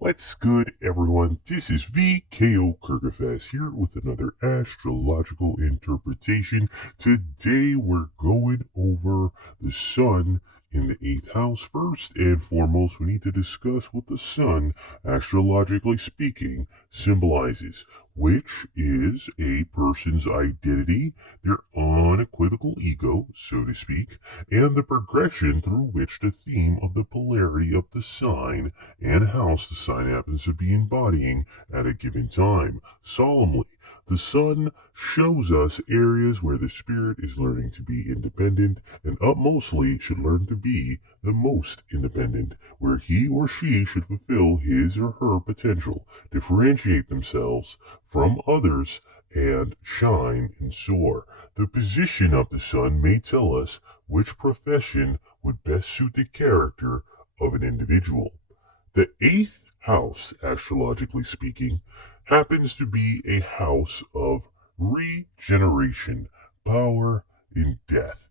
What's good, everyone? This is V.K.O. here with another astrological interpretation. Today, we're going over the sun in the eighth house. First and foremost, we need to discuss what the sun, astrologically speaking, symbolizes, which is a person's identity, their unequivocal ego, so to speak, and the progression through which the theme of the polarity of the sign and house the sign happens to be embodying at a given time. Solemnly, the sun shows us areas where the spirit is learning to be independent and utmostly should learn to be the most independent, where he or she should fulfill his or her potential, differentiate themselves from others, and shine and soar. The position of the sun may tell us which profession would best suit the character of an individual. The eighth house, astrologically speaking, happens to be a house of regeneration, power, and death.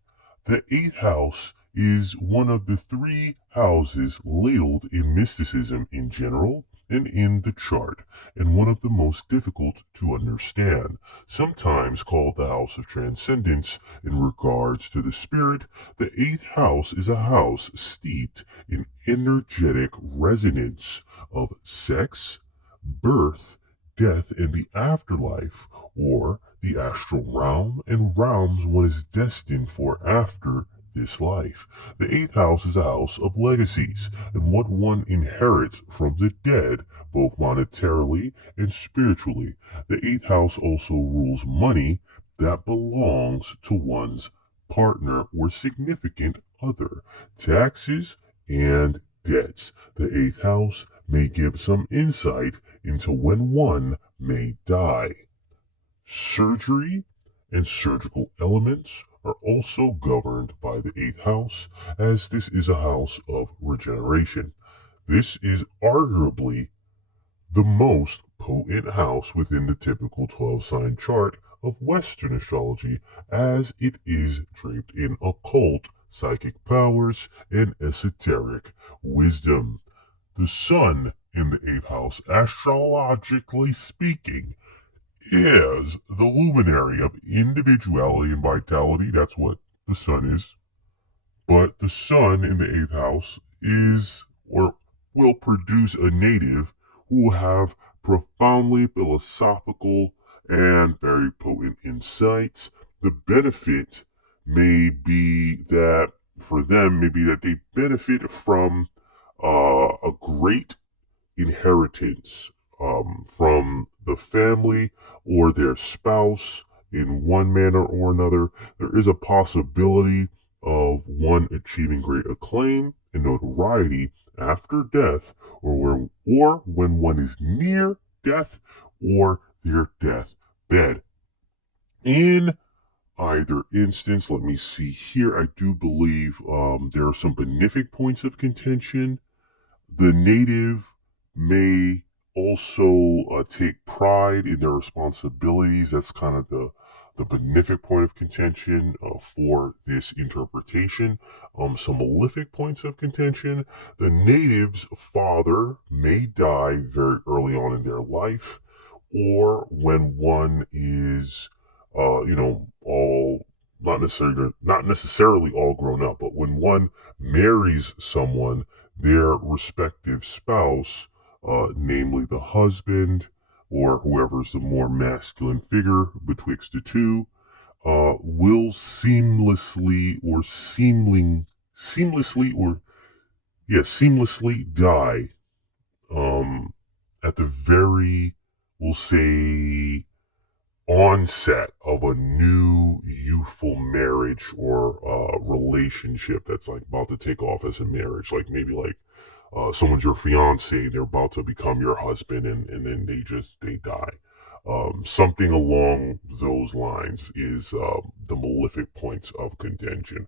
The eighth house is one of the three houses ladled in mysticism in general and in the chart, and one of the most difficult to understand, sometimes called the house of transcendence. In regards to the spirit, the eighth house is a house steeped in energetic resonance of sex, birth, death, and the afterlife, or the astral realm, and realms one is destined for after this life. The eighth house is a house of legacies and what one inherits from the dead, both monetarily and spiritually. The eighth house also rules money that belongs to one's partner or significant other, taxes, and debts. The eighth house may give some insight into when one may die. Surgery and surgical elements are also governed by the eighth house, as this is a house of regeneration. This is arguably the most potent house within the typical 12 sign chart of Western astrology, as it is draped in occult, psychic powers, and esoteric wisdom. The sun in the eighth house, astrologically speaking, is the luminary of individuality and vitality. That's what the sun is. But the sun in the eighth house is or will produce a native who will have profoundly philosophical and very potent insights. The benefit may be that for them, maybe that they benefit from a great inheritance from the family or their spouse in one manner or another. There is a possibility of one achieving great acclaim and notoriety after death, or when one is near death or their death bed. In either instance, let me see here. I do believe there are some benefic points of contention. The native may also take pride in their responsibilities. That's kind of the benefic point of contention for this interpretation. Some malefic points of contention. The native's father may die very early on in their life, or when one is, all not necessarily all grown up, but when one marries someone, their respective spouse, namely the husband or whoever's the more masculine figure betwixt the two, will seamlessly die at the very, we'll say, onset of a new youthful marriage or relationship that's like about to take off as a marriage. Like maybe like someone's your fiance, they're about to become your husband, and then they die. Something along those lines is the malefic points of contention.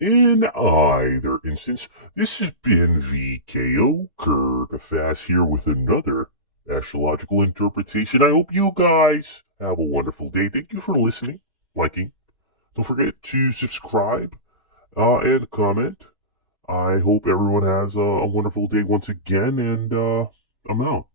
In either instance, this has been V.K.O. Kirkafast here with another astrological interpretation. I hope you guys have a wonderful day. Thank you for listening, liking. Don't forget to subscribe and comment. I hope everyone has a wonderful day once again, and I'm out.